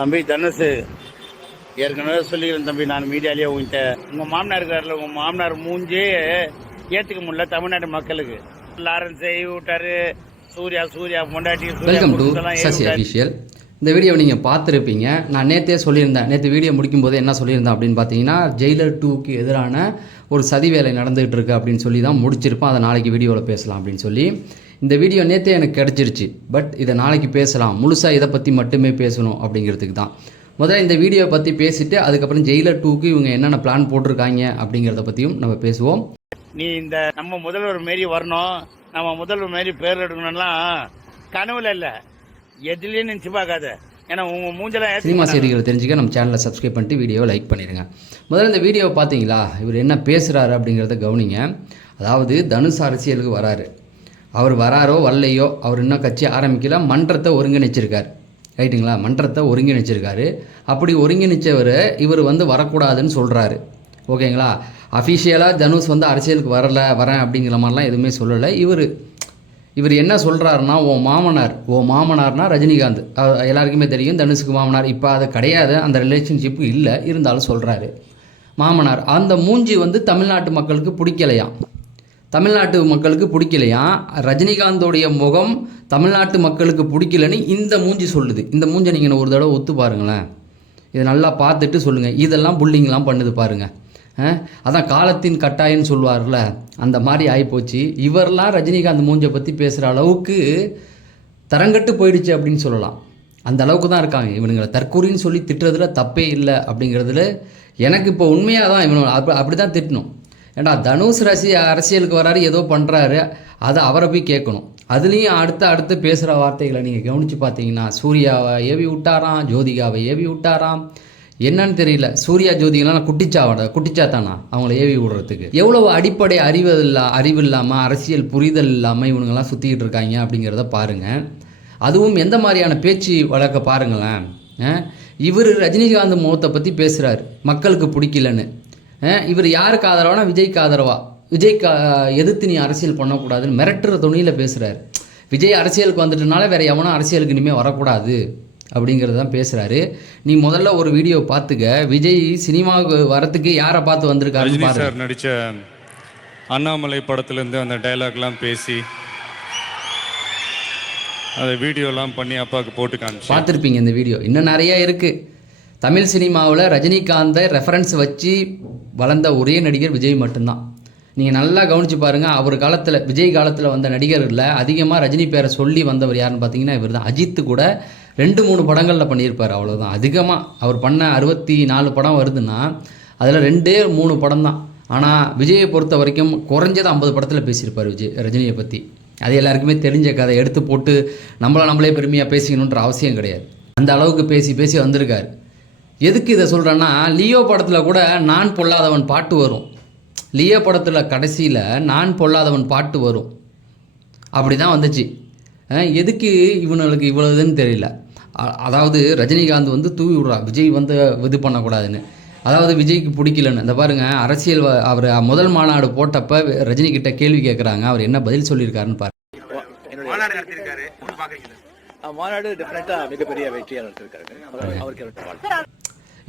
தம்பி தனுசு, ஏற்கனவே சொல்லிக்கிறேன் தம்பி, நான் மீடியாலேயே உங்கள்கிட்ட, உங்கள் மாமனார் இருக்காருல, உங்கள் மாமனார் மூஞ்சே ஏற்றுக்க முடியல தமிழ்நாட்டு மக்களுக்கு. லாரன்ஸ் ஏவி விட்டாரு, சூர்யா பொண்டாட்டி வெல்கம் டு சசி அஃபிஷியல். இந்த வீடியோவை நீங்கள் பார்த்துருப்பீங்க. நான் நேற்றே சொல்லியிருந்தேன், நேற்று வீடியோ முடிக்கும் போது என்ன சொல்லியிருந்தேன் அப்படின்னு பார்த்தீங்கன்னா, ஜெயிலர் 2க்கு எதிரான ஒரு சதி வேலை நடந்துகிட்டு இருக்கு அப்படின்னு சொல்லி தான் முடிச்சிருப்பேன். அதை நாளைக்கு வீடியோவில் பேசலாம் அப்படின்னு சொல்லி. இந்த வீடியோ நேற்றே எனக்கு கிடச்சிருச்சு, பட் இதை நாளைக்கு பேசலாம், முழுசாக இதை பற்றி மட்டுமே பேசணும் அப்படிங்கிறதுக்கு தான். முதல்ல இந்த வீடியோவை பற்றி பேசிவிட்டு அதுக்கப்புறம் ஜெயிலர் 2க்கு இவங்க என்னென்ன பிளான் போட்டிருக்காங்க அப்படிங்கிறத பற்றியும் நம்ம பேசுவோம். நீ இந்த நம்ம முதல்வர் மாரி வரணும், நம்ம முதல்வர் மாரி பேர் எடுக்கணும்லாம் கனவுல இல்லை, எதுலேயும் நினச்சி பார்க்காத. ஏன்னா உங்கள் மூஞ்செல்லாம் சினிமா செய்திகளை தெரிஞ்சுக்க நம்ம சேனலை சப்ஸ்கிரைப் பண்ணிட்டு வீடியோவை லைக் பண்ணிடுங்க. முதல்ல இந்த வீடியோவை பார்த்தீங்களா, இவர் என்ன பேசுகிறாரு அப்படிங்கிறத கவனிங்க. அதாவது தனுஷ் அரசியலுக்கு வராரு, அவர் வராரோ வரலையோ, அவர் இன்னும் கட்சி ஆரம்பிக்கல, மன்றத்தை ஒருங்கிணைச்சிருக்கார், ரைட்டுங்களா? மன்றத்தை ஒருங்கிணைச்சிருக்காரு. அப்படி ஒருங்கிணைச்சவர் இவர் வரக்கூடாதுன்னு சொல்கிறாரு, ஓகேங்களா? அஃபிஷியலாக தனுஷ் அரசியலுக்கு வரேன் அப்படிங்கிற மாதிரிலாம் எதுவுமே சொல்லலை. இவர் என்ன சொல்கிறாருன்னா, ஓ மாமனார்னா ரஜினிகாந்த், எல்லாருக்குமே தெரியும், தனுஷுக்கு மாமனார். இப்போ அது கிடையாது, அந்த ரிலேஷன்ஷிப்பு இல்லை, இருந்தாலும் சொல்கிறாரு மாமனார். அந்த மூஞ்சி தமிழ்நாட்டு மக்களுக்கு பிடிக்கலையாம், ரஜினிகாந்தோடைய முகம் தமிழ்நாட்டு மக்களுக்கு பிடிக்கலன்னு இந்த மூஞ்சி சொல்லுது. இந்த மூஞ்சை நீங்கள் ஒரு தடவை ஒத்து பாருங்களேன், இதை நல்லா பார்த்துட்டு சொல்லுங்கள். இதெல்லாம் புல்லிங்லாம் பண்ணுது பாருங்கள். அதான் காலத்தின் கட்டாயன்னு சொல்லுவார்ல, அந்த மாதிரி ஆகிப்போச்சு. இவரெல்லாம் ரஜினிகாந்த் மூஞ்சை பற்றி பேசுகிற அளவுக்கு தரங்கட்டு போயிடுச்சு அப்படின்னு சொல்லலாம். அந்த அளவுக்கு தான் இருக்காங்க இவனுங்களை. தற்கூரின்னு சொல்லி திட்டுறதுல தப்பே இல்லை அப்படிங்கிறதுல எனக்கு இப்போ உண்மையாக தான் இவனு அப்படி தான் திட்டணும். ஏண்டா தனுஷ் அரசியலுக்கு வராரு, ஏதோ பண்ணுறாரு, அதை அவரை போய் கேட்கணும். அதுலேயும் அடுத்து பேசுகிற வார்த்தைகளை நீங்கள் கவனித்து பார்த்தீங்கன்னா, சூர்யாவை ஏவி விட்டாராம், ஜோதிகாவை ஏவி விட்டாராம், என்னன்னு தெரியல. சூர்யா ஜோதிகெல்லாம் குட்டிச்சாத்தானா அவங்கள ஏவி விடுறதுக்கு? எவ்வளவு அடிப்படை அறிவு இல்லாமல், அரசியல் புரிதல் இல்லாமல் இவனுங்கெல்லாம் சுற்றிக்கிட்டு இருக்காங்க அப்படிங்கிறத பாருங்கள். அதுவும் எந்த மாதிரியான பேச்சு வழக்க பாருங்களேன். இவர் ரஜினிகாந்த் முகத்தை பற்றி பேசுகிறார், மக்களுக்கு பிடிக்கலன்னு. இவர் யாருக்கு ஆதரவானா விஜய்க்கு ஆதரவா, விஜய்க்கு எதிர்த்து நீ அரசியல் பண்ணக்கூடாதுன்னு மிரட்டுற துணியில் பேசுகிறார். விஜய் அரசியலுக்கு வந்துட்டனால வேறு எவனும் அரசியலுக்கு இனிமேல் வரக்கூடாது அப்படிங்கிறது தான் பேசுகிறாரு. நீ முதல்ல ஒரு வீடியோ பார்த்துக்க, விஜய் சினிமாவுக்கு வரத்துக்கு யாரை பார்த்து வந்திருக்காரு சார் நடித்த அண்ணாமலை படத்துலேருந்து அந்த டைலாக்லாம் பேசி அதை வீடியோலாம் பண்ணி அப்பாவுக்கு போட்டு காமிச்சு பார்த்துருப்பீங்க. இந்த வீடியோ இன்னும் நிறையா இருக்குது. தமிழ் சினிமாவில் ரஜினிகாந்தை ரெஃபரன்ஸ் வச்சு வளர்ந்த ஒரே நடிகர் விஜய் மட்டும்தான். நீங்கள் நல்லா கவனித்து பாருங்கள். அவர் காலத்தில், விஜய் காலத்தில் வந்த நடிகர்களில் அதிகமாக ரஜினி பேரை சொல்லி வந்தவர் யாருன்னு பார்த்தீங்கன்னா இவர் தான். அஜித்து கூட 2-3 படங்களில் பண்ணியிருப்பார், அவ்வளோதான். அதிகமாக அவர் பண்ண 64 படம் வருதுன்னா அதில் 2-3 படம் தான். ஆனால் விஜயை பொறுத்த வரைக்கும் குறைஞ்சது 50 படத்தில் பேசியிருப்பார் ரஜினியை பற்றி. அது எல்லாருக்குமே தெரிஞ்ச கதை, எடுத்து போட்டு நம்மளே பெருமையாக பேசிக்கணுன்ற அவசியம் கிடையாது. அந்த அளவுக்கு பேசி வந்திருக்கார். எதுக்கு இதை சொல்கிறேன்னா, லியோ படத்தில் கூட நான் பொல்லாதவன் பாட்டு வரும். லியோ படத்தில் கடைசியில் நான் பொல்லாதவன் பாட்டு வரும். அப்படி தான் வந்துச்சு. எதுக்கு இவனுக்கு இவ்வளவுன்னு தெரியல. அதாவது ரஜினிகாந்த் தூவி விடுறா, விஜய் இது பண்ணக்கூடாதுன்னு. அதாவது விஜய்க்கு பிடிக்கலன்னு. இந்த பாருங்கள், அரசியல் அவர் முதல் மாநாடு போட்டப்போ ரஜினிகிட்ட கேள்வி கேட்குறாங்க, அவர் என்ன பதில் சொல்லியிருக்காருன்னு பாருங்க. மாநாடு டெஃபினட்டாக மிகப்பெரிய வெற்றியாக நடத்திருக்காரு. அவருக்கு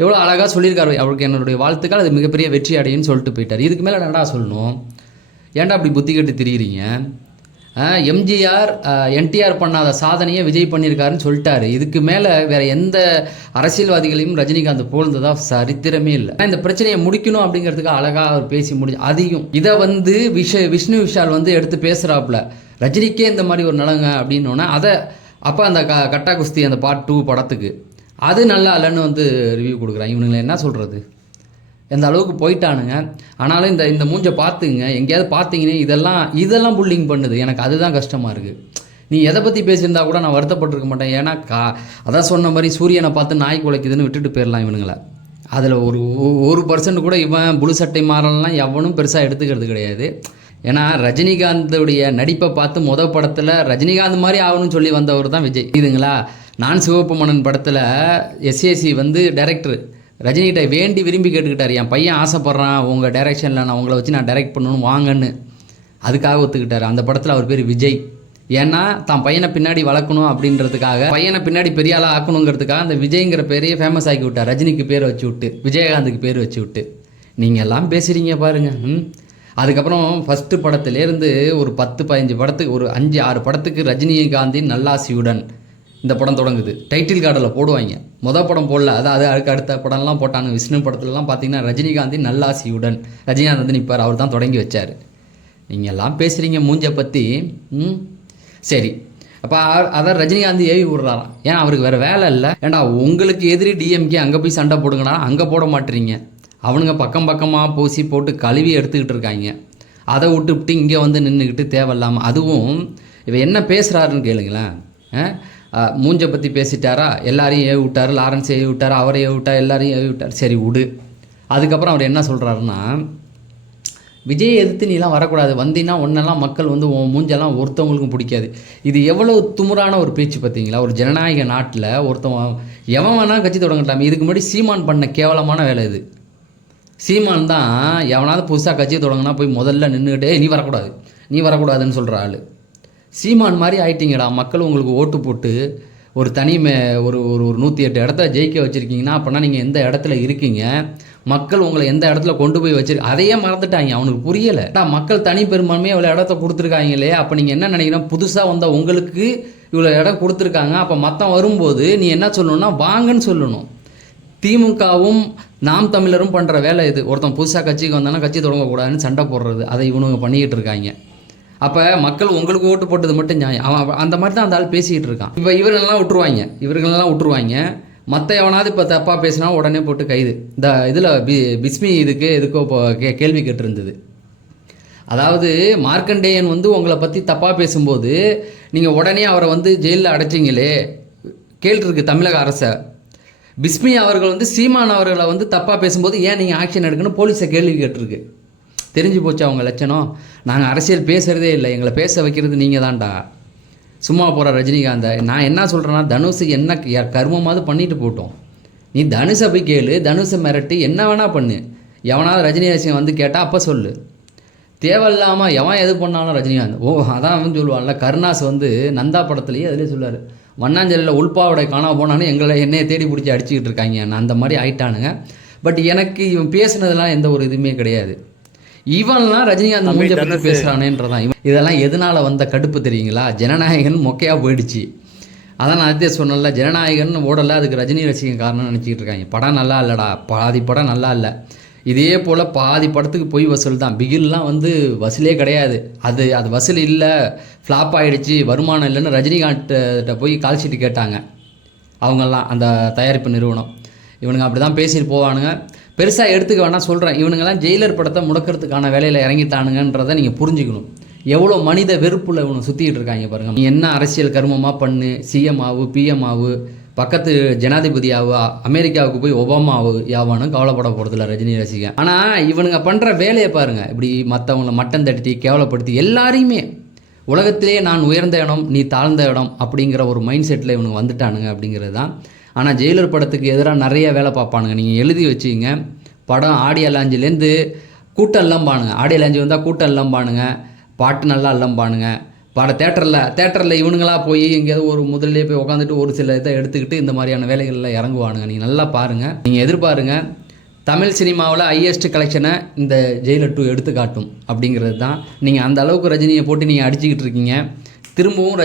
எவ்வளோ அழகாக சொல்லியிருக்காரு, அவருக்கு என்னுடைய வாழ்த்துக்கள், அது மிகப்பெரிய வெற்றி அடையின்னு சொல்லிட்டு போயிட்டார். இதுக்கு மேலே என்னடா சொல்லணும்? ஏன்டா அப்படி புத்தி கட்டு திரியிறீங்க? என்டிஆர் பண்ணாத சாதனையை விஜய் பண்ணியிருக்காருன்னு சொல்லிட்டாரு. இதுக்கு மேலே வேறு எந்த அரசியல்வாதிகளையும் ரஜினிகாந்த் புகழ்ந்ததா சரித்திரமே இல்லை. இந்த பிரச்சனையை முடிக்கணும் அப்படிங்கிறதுக்கு அழகாக அவர் பேசி இதையும் இதை விஷ்ணு விஷால் எடுத்து பேசுகிறாப்புல, ரஜினிக்கே இந்த மாதிரி ஒரு நிலங்க அப்படின்னோன்னா அதை அப்போ அந்த கட்டா குஸ்தி அந்த பார்ட் 2 படத்துக்கு அது நல்லா இல்லைன்னு ரிவ்யூ கொடுக்குறாங்க. இவனுங்களை என்ன சொல்கிறது? எந்த அளவுக்கு போயிட்டானுங்க. ஆனாலும் இந்த மூஞ்சை பார்த்துங்க, எங்கேயாவது பார்த்தீங்கன்னே இதெல்லாம் புல்லிங் பண்ணுது. எனக்கு அதுதான் கஷ்டமாக இருக்குது. நீ எதை பற்றி பேசியிருந்தா கூட நான் வருத்தப்பட்டிருக்க மாட்டேன். ஏன்னா அதான் சொன்ன மாதிரி சூரியனை பார்த்து நாய் குலைக்குதுன்னு விட்டுட்டு போயிடலாம் இவனுங்களை. அதில் ஒரு பர்சன்ட் கூட இவன் புழு சட்டை மாறலாம் எவனும் பெருசாக எடுத்துக்கிறது கிடையாது. ஏன்னா ரஜினிகாந்தோடைய நடிப்பை பார்த்து படத்தில் ரஜினிகாந்த் மாதிரி ஆகணும்னு சொல்லி வந்தவர் தான் விஜய். இதுங்களா, நான் சிவப்பு மன்னன் படத்தில் எஸ்ஏசி டைரக்டர் ரஜினிகிட்ட வேண்டி விரும்பி கேட்டுக்கிட்டார், என் பையன் ஆசைப்பட்றான் உங்கள் டைரெக்ஷனில் நான் உங்களை வச்சு நான் டைரக்ட் பண்ணணும் வாங்கன்னு. அதுக்காக ஒத்துக்கிட்டார். அந்த படத்தில் அவர் பேர் விஜய். ஏன்னா தான் பையனை பின்னாடி வளர்க்கணும் அப்படின்றதுக்காக, பையனை பின்னாடி பெரிய ஆளாக ஆக்கணுங்கிறதுக்காக அந்த விஜய்ங்கிற பேரையே ஃபேமஸ் ஆக்கி விட்டார். ரஜினிக்கு பேர் வச்சு விட்டு, விஜயகாந்துக்கு பேர் வச்சு விட்டு. நீங்கள் எல்லாம் பேசுகிறீங்க பாருங்கள். அதுக்கப்புறம் ஃபஸ்ட்டு படத்துலேருந்து ஒரு 10-15 படத்துக்கு, ஒரு 5-6 படத்துக்கு ரஜினிகாந்தின் நல்லாசியுடன் இந்த படம் தொடங்குது. டைட்டில் கார்டில் போடுவாங்க. மொதல் படம் போடல, அதாவது அதுக்கு அடுத்த படம்லாம் போட்டாங்க. விஷ்ணு படத்துலலாம் பார்த்தீங்கன்னா ரஜினிகாந்தின் நல்லாசியுடன் ரஜினிகாந்த் வந்து நிற்பார். அவர் தான் தொடங்கி வச்சார். நீங்கள் எல்லாம் பேசுகிறீங்க மூஞ்சை பற்றி. சரி, அப்போ அதான் ரஜினிகாந்த் ஏவி விடுறாராம். ஏன் அவருக்கு வேறு வேலை இல்லை? ஏன்டா உங்களுக்கு எதிரி டிஎம்கே, அங்கே போய் சண்டை போடுங்கடா, அங்கே போட மாட்டேறீங்க. அவனுங்க பக்கம் பக்கமாக பூசி போட்டு கழுவி எடுத்துக்கிட்டு இருக்காங்க. அதை விட்டுவிட்டு இங்கே வந்து நின்றுக்கிட்டு தேவையில்லாமல். அதுவும் இவன் என்ன பேசுகிறாருன்னு கேளுங்களேன். மூஞ்சை பற்றி பேசிட்டாரா, எல்லாரையும் ஏவி விட்டார், லாரன்ஸ் ஏவி விட்டார், அவரை ஏவி விட்டார், எல்லாரையும் ஏவி விட்டார். சரி விடு. அதுக்கப்புறம் அவர் என்ன சொல்கிறாருன்னா, விஜயை எதிர்த்து நீலாம் வரக்கூடாது, வந்தீங்கன்னா ஒன்றெல்லாம் மக்கள் வந்து மூஞ்செல்லாம் ஒருத்தவங்களுக்கும் பிடிக்காது. இது எவ்வளோ துமுறான ஒரு பேச்சு பார்த்தீங்களா? ஒரு ஜனநாயக நாட்டில் ஒருத்தவன் எவன் வேணால் கட்சி தொடங்கட்டாமே. இதுக்கு முன்னாடி சீமான் பண்ண கேவலமான வேலை இது. சீமான் தான் எவனாவது புதுசாக கட்சியை தொடங்கினா போய் முதல்ல நின்றுக்கிட்டே நீ வரக்கூடாதுன்னு சொல்கிற ஆள். சீமான் மாதிரி ஆயிட்டீங்கடா. மக்கள் உங்களுக்கு ஓட்டு போட்டு ஒரு ஒரு ஒரு 108 இடத்துல ஜெயிக்க வச்சுருக்கீங்கன்னா, அப்படின்னா நீங்கள் எந்த இடத்துல இருக்கீங்க, மக்கள் உங்களை எந்த இடத்துல கொண்டு போய் அதையே மறந்துட்டாங்க. அவனுக்கு புரியலை. மக்கள் தனி பெரும்பான்மையாக இவ்வளோ இடத்த கொடுத்துருக்காங்களே, அப்போ நீங்கள் என்ன நினைக்கிறோம்? புதுசாக வந்தால் உங்களுக்கு இவ்வளோ இடம் கொடுத்துருக்காங்க, அப்போ மற்ற வரும்போது நீ என்ன சொல்லணும்னா வாங்கன்னு சொல்லணும். திமுகவும் நாம் தமிழரும் பண்ணுற வேலை இது. ஒருத்தன் புதுசாக கட்சிக்கு வந்தானா கட்சி தொடங்கக்கூடாதுன்னு சண்டை போடுறது, அதை இவனுங்க பண்ணிக்கிட்டு இருக்காங்க. அப்போ மக்கள் உங்களுக்கு ஓட்டு போட்டது மட்டும் நியாயம். அவன் அந்த மாதிரி தான் அந்த ஆள் பேசிக்கிட்டு இருக்கான். இப்போ இவர்களெல்லாம் விட்டுருவாங்க. மற்ற எவனாவது இப்போ தப்பாக பேசினா உடனே போட்டு கைது. இந்த இதில் பிஸ்மி எதுக்கோ இப்போ கேள்வி கேட்டிருந்தது. அதாவது மார்க்கண்டேயன் வந்து உங்களை பற்றி தப்பாக பேசும்போது நீங்கள் உடனே அவரை வந்து ஜெயிலில் அடைச்சிங்களே, கேட்டிருக்கு தமிழக அரசை. பிஸ்மி அவர்கள் வந்து சீமான் அவர்களை வந்து தப்பாக பேசும்போது ஏன் நீங்கள் ஆக்ஷன் எடுக்கணும் போலீஸை கேள்வி கேட்டிருக்கு. தெரிஞ்சு போச்சு அவங்க லட்சணம். நாங்கள் அரசியல் பேசுகிறதே இல்லை, எங்களை பேச வைக்கிறது நீங்கள் தான்டா. சும்மா போகிற ரஜினிகாந்தை நான் என்ன சொல்கிறேன்னா, தனுஷு என்ன கர்மமாவது பண்ணிட்டு போட்டோம். நீ தனுஷை போய் கேளு, தனுஷை மிரட்டி என்ன வேணால் பண்ணு. எவனாவது ரஜினிகாந்த் வந்து கேட்டால் அப்போ சொல்லு. தேவையில்லாமல் எவன் எது பண்ணாலும் ரஜினிகாந்த் அதான் அவன் சொல்லுவான்ல. கருணாஸ் வந்து நந்தா படத்துலேயே அதிலே சொல்லுவார், வண்ணாஞ்சலில் உள்பாவடை காணாமல் போனான்னு என்னையை தேடி பிடிச்சி அடிச்சுக்கிட்டு இருக்காங்க. நான் அந்த மாதிரி ஆயிட்டானுங்க. பட் எனக்கு இவன் பேசுனதெல்லாம் எந்த ஒரு இதுவுமே கிடையாது. இவன்லாம் ரஜினிகாந்த் மூஞ்ச பற்றி பேசுகிறானேன்றதான். இதெல்லாம் எதனால் வந்த கடுப்பு தெரியுங்களா? ஜனநாயகன் மொக்கையாக போயிடுச்சு. அதான் நான் அதே சொன்னல, ஜனநாயகன் ஓடலை, அதுக்கு ரஜினி ரசிகன் காரணம் நினச்சிக்கிட்டு இருக்காங்க. படம் நல்லா இல்லைடா, பாதி படம் நல்லா இல்லை. இதே போல் பாதி படத்துக்கு பொய் வசூல் தான். பிகில்லாம் வந்து வசூலே கிடையாது. அது வசூல் இல்லை, ஃப்ளாப் ஆகிடுச்சு, வருமானம் இல்லைன்னு ரஜினிகாண்ட்ட போய் கால் ஷீட்டு கேட்டாங்க அவங்கெல்லாம், அந்த தயாரிப்பு நிறுவனம். இவனுங்க அப்படி தான் பேசிட்டு போவானுங்க. பெருசாக எடுத்துக்க வேணால் சொல்கிறேன். இவனுங்கெல்லாம் ஜெயிலர் படத்தை முடக்கிறதுக்கான வேலையில் இறங்கிட்டானுங்கன்றதை நீங்கள் புரிஞ்சுக்கணும். எவ்வளோ மனித வெறுப்புல இவனை சுற்றிக்கிட்டு இருக்காங்க பாருங்கள். நீ என்ன அரசியல் கர்மமாக பண்ணு, சிஎம் ஆகு, பிஎம் ஆகு, பக்கத்து ஜனாதிபதி ஆகு, அமெரிக்காவுக்கு போய் ஒபாமா யாவானும் கவலைப்பட போகிறதில்ல ரஜினி ரசிகன். ஆனால் இவனுங்க பண்ணுற வேலையை பாருங்கள். இப்படி மற்றவங்களை மட்டம் தட்டி கேவலப்படுத்தி எல்லாரையுமே உலகத்திலேயே நான் உயர்ந்த இடம், நீ தாழ்ந்த இடம் அப்படிங்கிற ஒரு மைண்ட் செட்டில் இவனுங்க வந்துட்டானுங்க அப்படிங்கிறது தான். ஆனால் ஜெயிலர் படத்துக்கு எதிராக நிறைய வேலை பார்ப்பானுங்க. நீங்கள் எழுதி வச்சுக்கிங்க. படம் ஆடியோ லாஞ்சிலேருந்து கூட்டம் இல்லம்பானுங்க. ஆடியோ லாஞ்சி வந்தால் கூட்டம் இல்லம்பானுங்க, பாட்டு நல்லா இல்லம்பானுங்க. தேட்டரில் இவனுங்களா போய் எங்கேயாவது ஒரு முதல்லே போய் உட்காந்துட்டு ஒரு சில இதை எடுத்துக்கிட்டு இந்த மாதிரியான வேலைகளில் இறங்குவானுங்க. நீங்கள் நல்லா பாருங்கள், நீங்கள் எதிர்பாருங்க. தமிழ் சினிமாவில் ஹையஸ்ட் கலெக்ஷனை இந்த ஜெயிலர் 2 எடுத்து காட்டும் அப்படிங்கிறது தான். நீங்கள் அந்த அளவுக்கு ரஜினியை போட்டு நீங்கள் அடிச்சுக்கிட்டு இருக்கீங்க. திரும்பவும்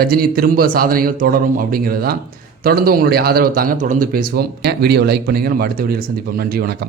ரஜினி திரும்ப சாதனைகள் தொடரும் அப்படிங்கிறது தான். தொடர்ந்து உங்களுடைய ஆதரவு தாங்க, தொடர்ந்து பேசுவோம். வீடியோவை லைக் பண்ணுங்கள். நம்ம அடுத்த வீடியோவில் சந்திப்போம். நன்றி, வணக்கம்.